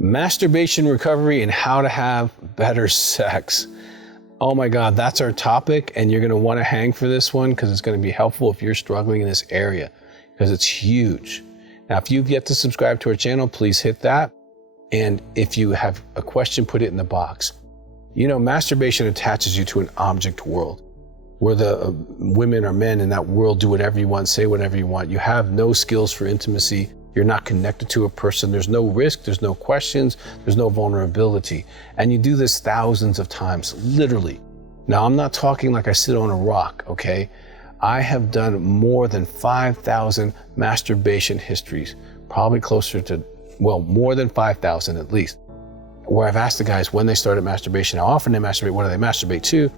Masturbation recovery and how to have better sex. Oh my God, that's our topic, and you're gonna wanna hang for this one because it's gonna be helpful if you're struggling in this area, because it's huge. Now, if you've yet to subscribe to our channel, please hit that. And if you have a question, put it in the box. You know, masturbation attaches you to an object world where the women or men in that world do whatever you want, say whatever you want. You have no skills for intimacy. You're not connected to a person. There's no risk, there's no questions, there's no vulnerability. And you do this thousands of times, literally. Now, I'm not talking like I sit on a rock, okay? I have done more than 5,000 masturbation histories, probably closer to, well, more than 5,000 at least, where I've asked the guys when they started masturbation, how often they masturbate, what do they masturbate to?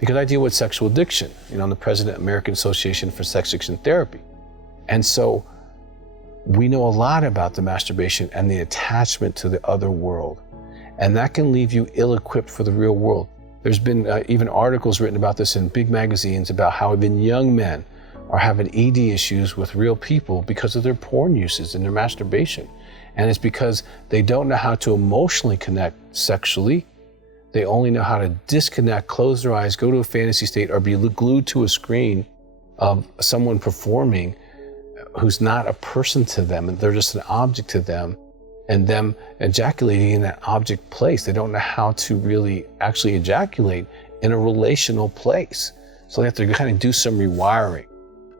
Because I deal with sexual addiction. You know, I'm the president of the American Association for Sex Addiction Therapy. And so, we know a lot about the masturbation and the attachment to the other world. And that can leave you ill-equipped for the real world. There's been even articles written about this in big magazines about how even young men are having ED issues with real people because of their porn uses and their masturbation. And it's because they don't know how to emotionally connect sexually. They only know how to disconnect, close their eyes, go to a fantasy state, or be glued to a screen of someone performing who's not a person to them, and they're just an object to them, and them ejaculating in that object place. They don't know how to really actually ejaculate in a relational place. So they have to kind of do some rewiring.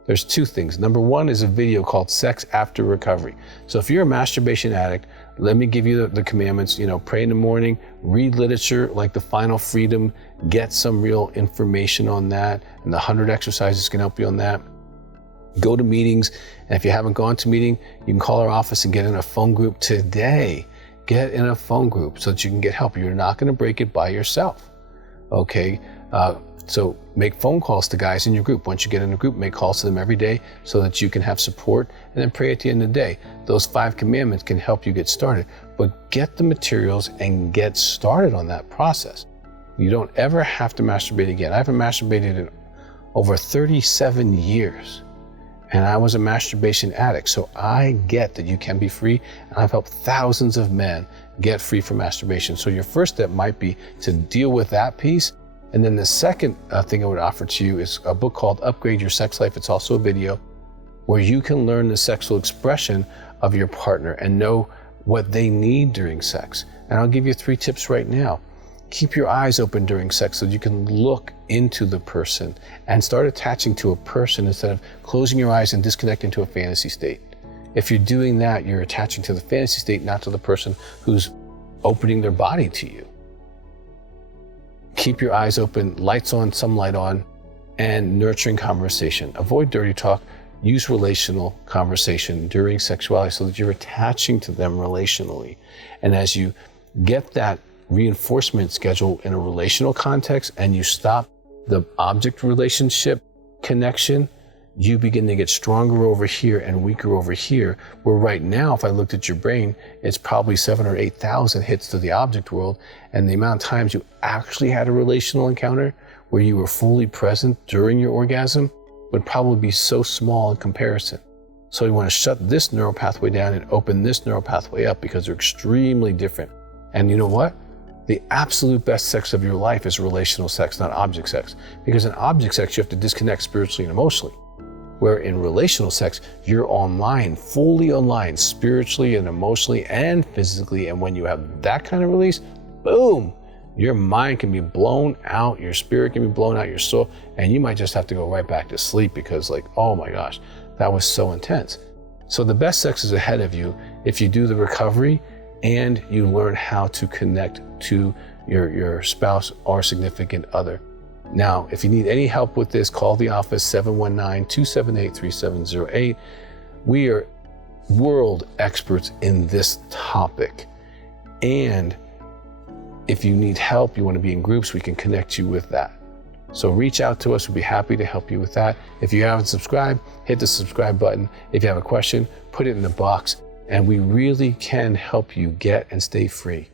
There's two things. Number one is a video called Sex After Recovery. So if you're a masturbation addict, let me give you the commandments. You know, pray in the morning, read literature like The Final Freedom, get some real information on that, and the 100 exercises can help you on that. Go to meetings, and if you haven't gone to a meeting, you can call our office and get in a phone group today. Get in a phone group so that you can get help. You're not going to break it by yourself, okay? So make phone calls to guys in your group. Once you get in a group, make calls to them every day so that you can have support, and then pray at the end of the day. Those 5 commandments can help you get started, but get the materials and get started on that process. You don't ever have to masturbate again. I haven't masturbated in over 37 years. And I was a masturbation addict, so I get that you can be free, and I've helped thousands of men get free from masturbation. So your first step might be to deal with that piece, and then the second thing I would offer to you is a book called Upgrade Your Sex Life. It's also a video where you can learn the sexual expression of your partner and know what they need during sex. And I'll give you 3 tips right now. Keep your eyes open during sex so you can look into the person and start attaching to a person instead of closing your eyes and disconnecting to a fantasy state. If you're doing that, you're attaching to the fantasy state, not to the person who's opening their body to you. Keep your eyes open, lights on, some light on, and nurturing conversation. Avoid dirty talk. Use relational conversation during sexuality so that you're attaching to them relationally. And as you get that reinforcement schedule in a relational context and you stop the object relationship connection, you begin to get stronger over here and weaker over here, where right now, if I looked at your brain, it's probably 7,000 or 8,000 hits to the object world, and the amount of times you actually had a relational encounter where you were fully present during your orgasm would probably be so small in comparison. So you want to shut this neural pathway down and open this neural pathway up because they're extremely different. And you know what? The absolute best sex of your life is relational sex, not object sex. Because in object sex, you have to disconnect spiritually and emotionally. Where in relational sex, you're online, fully online, spiritually and emotionally and physically. And when you have that kind of release, boom, your mind can be blown out, your spirit can be blown out, your soul, and you might just have to go right back to sleep because like, oh my gosh, that was so intense. So the best sex is ahead of you if you do the recovery and you learn how to connect to your spouse or significant other. Now, if you need any help with this, call the office 719-278-3708. We are world experts in this topic. And if you need help, you want to be in groups, we can connect you with that. So reach out to us. We'll be happy to help you with that. If you haven't subscribed, hit the subscribe button. If you have a question, put it in the box. And we really can help you get and stay free.